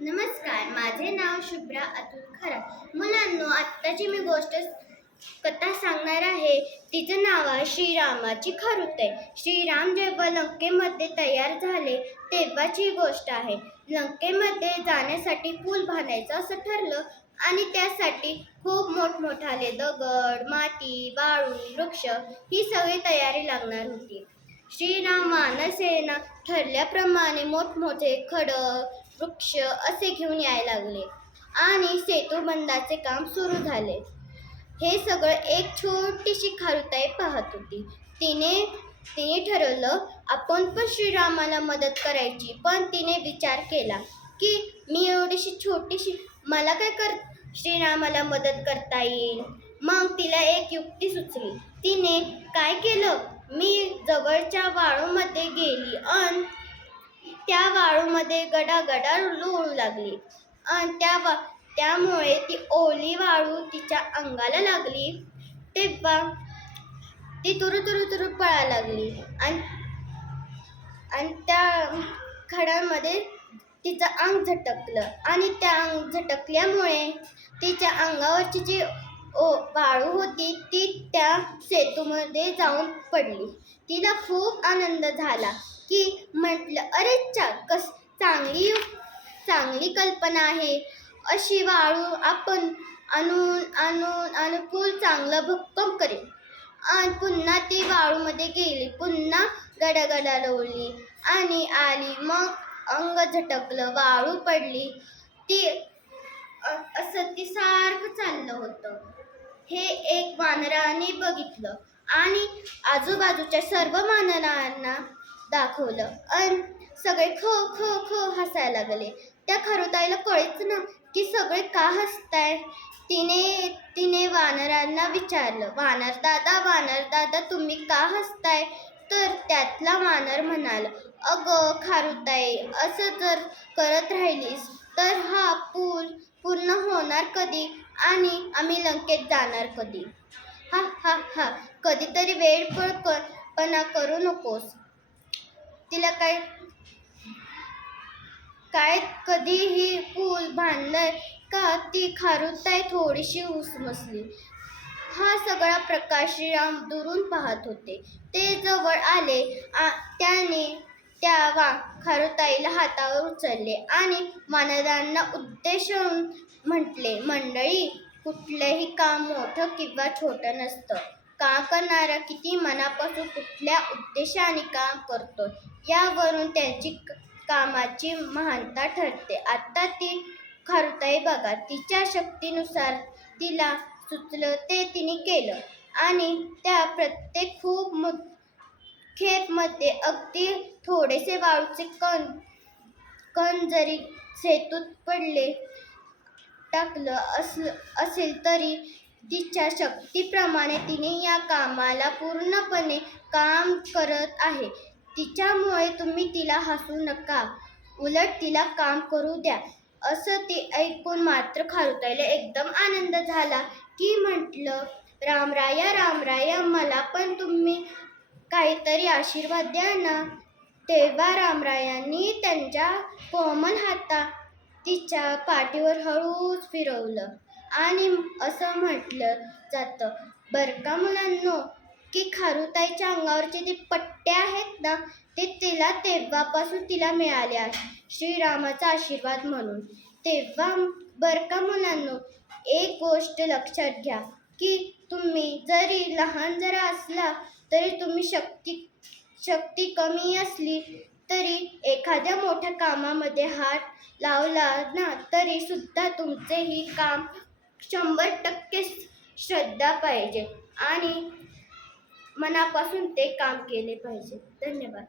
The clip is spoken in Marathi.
नमस्कार माझे नाव शुभ्रा अतुल खरा. मुलांनो आत्ताची मी गोष्ट कथा सांगणार आहे. तिचं नाव आहे श्रीरामाची खरुते. श्रीराम जेव्हा लंकेमध्ये तयार झाले तेव्हाची गोष्ट आहे. लंकेमध्ये जाण्यासाठी पूल बांधायचं असं ठरलं आणि त्यासाठी खूप मोठमोठाले दगड माती वाळू वृक्ष ही सगळी तयारी लागणार होती. श्रीराम मानसेना ठरल्याप्रमाणे मोठमोठे खडक वृक्ष असे घेऊन यायला लागले आणि सेतुबंधाचे काम सुरू झाले. हे सगळं एक छोटीशी खारुताई पाहत होती. तिने तिने ठरवलं आपण पण श्रीरामाला मदत करायची. पण तिने विचार केला की मी एवढीशी छोटीशी मला काय कर श्रीरामाला मदत करता येईल? मग तिला एक युक्ती सुचली. तिने काय केलं? मी जवळच्या वाळूमध्ये गेली अन त्या वाळूमध्ये गडागडा लोळू लागली. आणि त्या वा त्यामुळे ती ओली वाळू तिच्या अंगाला लागली. तेव्हा ती तुरु तुरु तुरु पळायला लागली. आणि आणि त्या खडामध्ये तिचं अंग झटकलं. आणि त्या अंग झटकल्यामुळे तिच्या अंगावरची जी ओ वाळू होती ती त्या सेतूमध्ये जाऊन पडली. तिला खूप आनंद झाला की म्हटलं अरे चा कस चांगली चांगली कल्पना आहे. अशी वाळू आपण आणून आणून अनुकूल चांगलं भक्कम करेल आणि पुन्हा ती वाळूमध्ये गेली. पुन्हा गडागडा लोळली आणि आली. मग अंग झटकलं. वाळू पडली. ती असं ती सारखं चाललं होतं. हे एक वानराने बघितलं आणि आजूबाजूच्या सर्व वानरांना दाखवलं. आणि सगळे खो खो खो हसायला लागले. त्या खरुताईला कळेच ना की सगळे का हसताय? तिने तिने वानरांना विचारलं वानर दादा वानर दादा तुम्ही का हसताय? तर त्यातला वानर म्हणाला अगं खारुताई असं जर करत राहिलीस तर हा पूल पूर्ण होणार कधी? आणि आम्ही लंकेत जाणार कधी? हा हा हा. कधीतरी वेळ पण पणा करू नकोस. तिला काय काय कधीही पूल बांधलाय का ती खारुताय थोडीशी उसमसली हा सगळा प्रकाश श्रीराम दुरून पाहत होते. ते जवळ आले आ- त्याने त्या वा खारुताईला हातावर उचलले आणि मानदांना उद्देशून म्हटले मंडळी कुठलंही काम मोठं किंवा छोटं नसतं. काम करणारा किती मनापासून कुठल्या उद्देशाने काम करतो यावरून त्यांची कामाची महानता ठरते. आता ती खारुताई बघा तिच्या शक्तीनुसार तिला सुचलं ते तिने केलं आणि त्या प्रत्येक खूप मु खेपमध्ये अगदी थोडेसे वाळूचे कण कण जरी सेतूत पडले टाकलं असल असेल तरी तिच्या शक्तीप्रमाणे तिने या कामाला पूर्णपणे काम करत आहे. तिच्यामुळे तुम्ही तिला हसू नका. उलट तिला काम करू द्या. असं ते ऐकून मात्र खारुताईला एकदम आनंद झाला. की म्हटलं रामराया रामराया मला पण तुम्ही काहीतरी आशीर्वाद द्या ना. तेव्हा रामरायांनी त्यांच्या कोमल हाता तिच्या पाठीवर हळूच फिरवलं आणि असं म्हटलं जातं. बरं का मुलांनो की खारुताईच्या अंगावरचे जे पट्टे आहेत ना ते तिला तेव्हापासून तिला मिळाले आहे. श्रीरामाचा आशीर्वाद म्हणून. तेव्हा बरं का मुलांनो एक गोष्ट लक्षात घ्या की तुम्ही जरी लहान जरा असला तरी तुम्ही शक्ती शक्ती कमी असली तरी एखाद्या मोठ्या कामामध्ये हात लावला ना तरी सुद्धा तुमचे ही काम शंभर टक्के श्रद्धा पाहिजे आणि मनापासून ते काम केले पाहिजे. धन्यवाद.